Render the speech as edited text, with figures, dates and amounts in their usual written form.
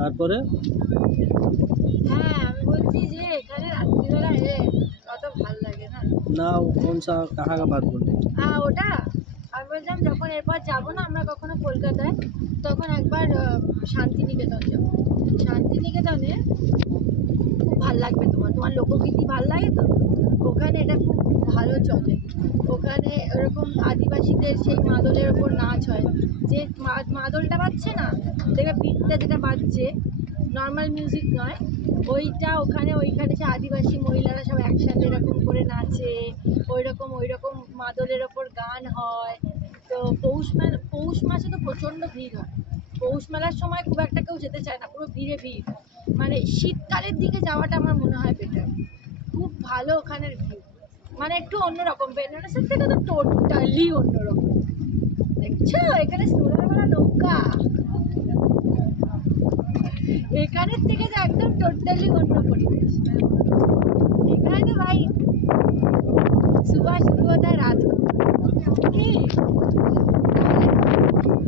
তারপরে হ্যাঁ আমি বলছি যে এখানে রাত্রিবেলা কত ভালো লাগে না। না कौन सा कहाँ का बात बोल रहे हैं? হ্যাঁ ওটা আমি বলছিলাম যখন এরপর যাবো না আমরা কখনো কলকাতায়, তখন একবার শান্তিনিকেতন যাবো। শান্তিনিকেতনে খুব ভাল লাগবে তোমার, তোমার লোকগীতি ভাল লাগে তো, ওখানে এটা খুব ভালো চলে। ওখানে ওরকম আদিবাসীদের সেই মাদলের ওপর নাচ হয়, যে মাদলটা বাজছে না, দেখে বিটটা যেটা বাজছে নর্মাল মিউজিক নয়, ওইখানে সে আদিবাসী মহিলারা সব একসাথে এরকম করে নাচে, ওই রকম মাদলের ওপর গান হয়। তো পৌষ মাসে তো প্রচণ্ড ভিড় হয়। পৌষ মেলার সময় খুব একটা কেউ যেতে চায় না, পুরো ভিড়ে ভিড়। মানে শীতকালের দিকে যাওয়াটা আমার মনে হয় বেটার, খুব ভালো ওখানের ভিড়, মানে একটু অন্যরকম। বেনারসের থেকে তো টোটালি অন্যরকম। দেখছো এখানে সোনারবেলা নৌকা, এখানের থেকে তো একদম টোটালি অন্য পরিবেশ। এখানে তো ভাই সুবাহ শুরু হতে রাত কি